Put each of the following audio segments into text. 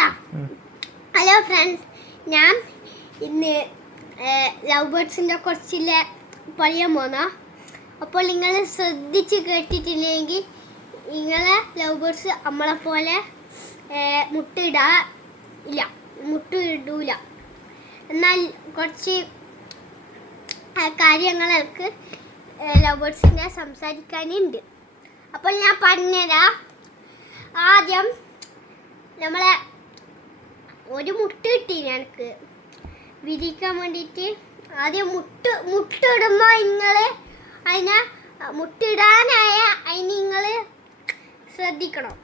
Hello friends, ഞാൻ ഇന്ന് love ബേർഡ്സിൻ്റെ കുറച്ചില്ല പറയാൻ പോന്ന. അപ്പോൾ നിങ്ങൾ ശ്രദ്ധിച്ച് കേട്ടിട്ടില്ലെങ്കിൽ നിങ്ങളെ ലവ് ബേർഡ്സ് നമ്മളെ പോലെ മുട്ടയിടൂല. എന്നാൽ കുറച്ച് കാര്യങ്ങൾക്ക് ലവ് ബേർഡ്സിനെ സംസാരിക്കാനുണ്ട്. അപ്പോൾ ഞാൻ പറഞ്ഞുതരാം. ആദ്യം നമ്മളെ ഒരു മുട്ട കിട്ടി എനിക്ക് വിരിക്കാൻ വേണ്ടിയിട്ട്. ആദ്യം മുട്ടിടുമ്പോൾ നിങ്ങൾ അതിനെ മുട്ടിടാനായ അതിന് നിങ്ങൾ ശ്രദ്ധിക്കണം.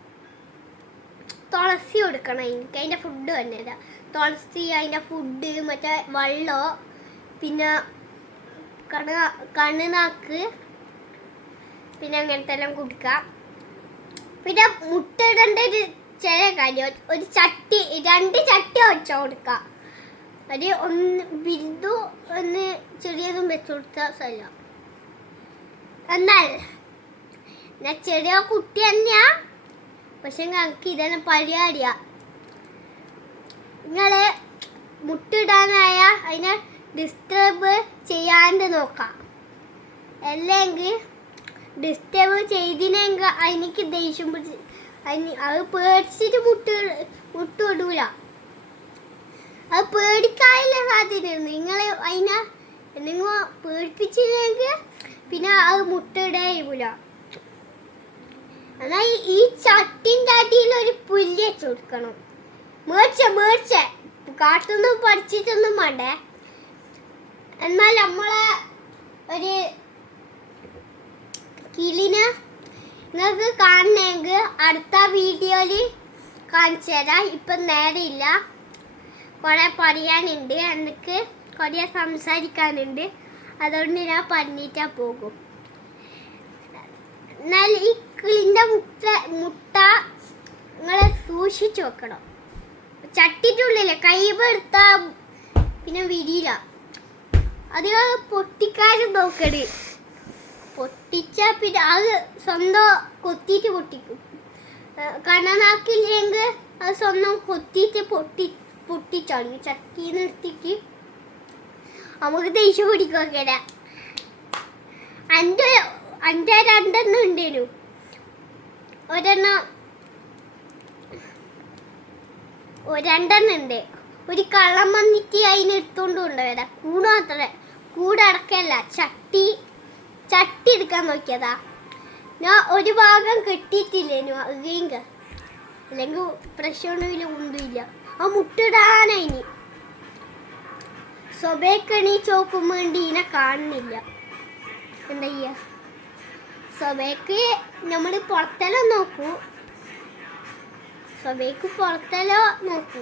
തുളസി കൊടുക്കണം. എനിക്ക് അതിൻ്റെ ഫുഡ് തന്നെ തുളസി, അതിൻ്റെ ഫുഡ്, മറ്റേ വെള്ളം, പിന്നെ കണ്ണുനാക്ക്, പിന്നെ അങ്ങനത്തെ എല്ലാം കൊടുക്കാം. പിന്നെ മുട്ടയിടേണ്ട ഒരു ചില കാര്യം, ഒരു ചട്ടി, 2 ചട്ടി വെച്ച കൊടുക്കാം. ഒരു ഒന്ന് ബിന്ദു ഒന്ന് ചെറിയതും വെച്ചു കൊടുത്ത സ്ഥലം. എന്നാൽ ഞാൻ ചെറിയ കുട്ടി തന്നെയാ, പക്ഷെ ഞങ്ങൾക്ക് ഇതെല്ലാം പരിപാടിയാ. നിങ്ങള് മുട്ടിടാനായ അതിനെ ഡിസ്റ്റർബ് ചെയ്യാണ്ട് നോക്കാം. അല്ലെങ്കിൽ ഡിസ്റ്റർബ് ചെയ്തിനെങ്കിൽ അതിനക്ക് ദേഷ്യം പിടിച്ച് അത് പേടിച്ചിട്ട് മുട്ടിടൂല. അത് പേടിക്കാനുള്ള സാധ്യതയുണ്ട്. നിങ്ങൾ അതിനെ നിങ്ങൾ പേടിപ്പിച്ചില്ലെങ്കിൽ പിന്നെ അത് മുട്ടിടൂല. എന്നാൽ ഈ ചട്ടിൻ്റെ അടിയിൽ ഒരു പുല്ല് വെച്ച് കൊടുക്കണം. മേടിച്ച കാട്ടൊന്നും പഠിച്ചിട്ടൊന്നും വേണ്ടേ. എന്നാൽ നമ്മളെ ഒരു കിളിനെ നിങ്ങൾക്ക് കാണണമെങ്കിൽ അടുത്ത വീഡിയോയിൽ കാണിച്ചു തരാം. ഇപ്പം നേരെയില്ല, കുറേ പറയാനുണ്ട്, എനിക്ക് കുറേ സംസാരിക്കാനുണ്ട്. അതുകൊണ്ട് ഞാൻ പറഞ്ഞിട്ടാ പോകും. എന്നാൽ ഈ കിളിൻ്റെ മുട്ട നിങ്ങൾ സൂക്ഷിച്ചു വെക്കണം. ചട്ടിട്ടുള്ളില്ല, കൈപ്പെടുത്താൻ പിന്നെ വിരിയില്ല. അത് പൊട്ടിക്കാനും നോക്കണേ. പൊട്ടിച്ച പിന്നെ അത് സ്വന്തം കൊത്തിയിട്ട് പൊട്ടിക്കും. കണ്ണനാക്കില്ലെങ്കിൽ അത് സ്വന്തം കൊത്തിയിട്ട് പൊട്ടിച്ചാണ്. ചട്ടി നിർത്തിയിട്ട് നമുക്ക് ദേഷ്യം പിടിക്കുക. എൻ്റെ 2 ഉണ്ടേനു. രണ്ടെണ്ണം ഉണ്ട്. ഒരു കള്ളം വന്നിട്ട് അതിന് എടുത്തോണ്ട് കൊണ്ടുപോയതാ. കൂട് മാത്രമേ, കൂടടക്കല്ല, ചട്ടി എടുക്കാൻ നോക്കിയതാ. ഞാൻ ഒരു ഭാഗം കെട്ടിയിട്ടില്ലേനു അല്ലെങ്കിൽ പ്രശ്നമില്ല, ഒന്നുമില്ല. ആ മുട്ടിടാനായിനി സ്വബേക്കണി ചോക്കും വേണ്ടി ഇതിനെ കാണുന്നില്ല. എന്താ ചെയ്യ? സ്വബേക്ക് നമ്മൾ പുറത്തെല്ലാം നോക്കൂ. സ്വബേക്ക് പുറത്തെല്ലാം നോക്കൂ.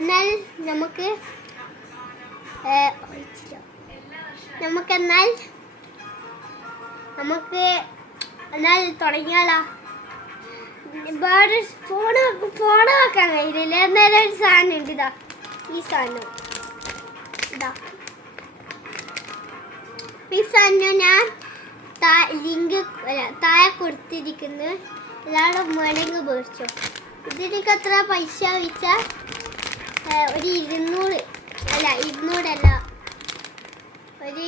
എന്നാൽ എന്നാൽ തുടങ്ങിയാലോ. ഫോൺ വെക്കാൻ കഴിയില്ല. എന്നാലും ഒരു സാധനം ഉണ്ട്. ഈ സാധനം ഞാൻ ലിങ്ക് താഴെ കൊടുത്തിരിക്കുന്നു. എല്ലാവരും വേണമെങ്കിൽ മേടിച്ചോ. ഇതിനൊക്കെ എത്ര പൈസ വെച്ചാൽ ഒരു 200 അല്ല, ഒരു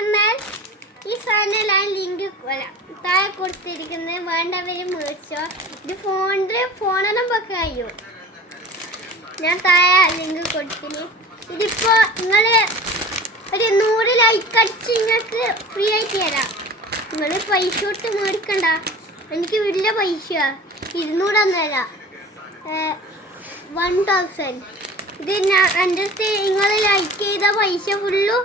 എന്നാൽ ഈ സാധനം ഞാൻ ലിങ്ക് താഴെ കൊടുത്തിരിക്കുന്നത്. വേണ്ടവര് മേടിച്ചോ. ഇത് ഫോണെല്ലാം വെക്കാൻ കഴിയോ. ഞാൻ താഴെ ലിങ്ക് കൊടുത്തിന്. ഇതിപ്പോൾ നിങ്ങൾ ഒരു 100 ലൈക്ക് അടിച്ച് നിങ്ങൾക്ക് ഫ്രീ ആയിട്ട് തരാം. നിങ്ങൾ പൈസ കൊടുത്ത് മേടിക്കണ്ട. എനിക്ക് വലിയ പൈസ 200 ഒന്നല്ല, 1000. ഇത് എൻ്റെ അടുത്ത് നിങ്ങൾ ലൈക്ക് ചെയ്ത പൈസ ഫുള്ളു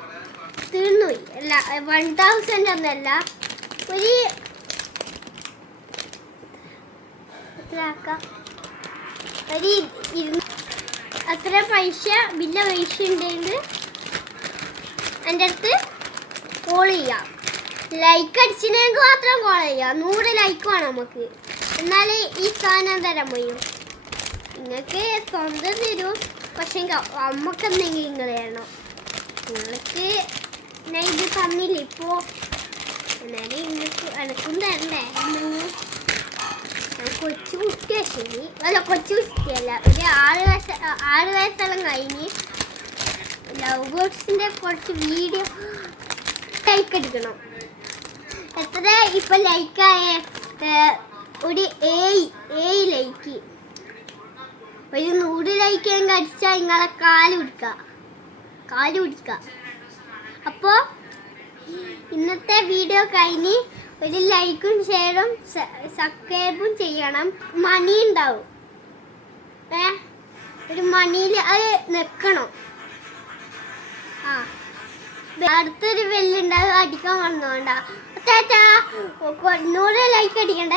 തീർന്നുപോയി. അല്ല, 1000 ഒന്നല്ല, ഒരു അത്ര പൈസ വലിയ പൈസ ഉണ്ടെങ്കിൽ എൻ്റെ അടുത്ത് കോൾ ചെയ്യാം. ലൈക്ക് അടിച്ചിനെങ്കിൽ മാത്രം കോൾ ചെയ്യാം. 100 ലൈക്ക് വേണം നമുക്ക്. എന്നാലേ ഈ സാധനം തരാൻ പോയും. നിങ്ങൾക്ക് സ്വന്തം തരും, പക്ഷെ അമ്മക്ക് എന്തെങ്കിലും നിങ്ങൾ തരണം. നിങ്ങൾക്ക് ഞാൻ ഇത് തന്നില്ല ഇപ്പോ എന്നാലും എനക്കും തരണ്ടേ കൊച്ചു കുട്ടിയാ ശരി അല്ല കൊച്ചു കുട്ടിയല്ല ഒരു 6 വയസ്സെല്ലാം കഴിഞ്ഞ് ലവ് ബേർഡ്സിന്റെ കുറച്ച് വീഡിയോ ലൈക്ക് എടുക്കണം. എത്ര ഇപ്പൊ ലൈക്കായ ഒരു 7 ലൈക്ക് ഒരു 100 ലൈക്ക് അടിച്ചാൽ നിങ്ങളെ കാല് പിടിക്കുക. അപ്പോൾ ഇന്നത്തെ വീഡിയോ കഴിഞ്ഞ് ഒരു ലൈക്കും ഷെയറും സബ്സ്ക്രൈബും ചെയ്യണം. മണി ഉണ്ടാവും ഒരു മണിയിൽ അത് നിൽക്കണം. അടുത്തൊരു ബെല്ലുണ്ടാവും അടിക്കാൻ വന്നോണ്ടാ. 100 ലൈക്ക് അടിക്കണ്ട.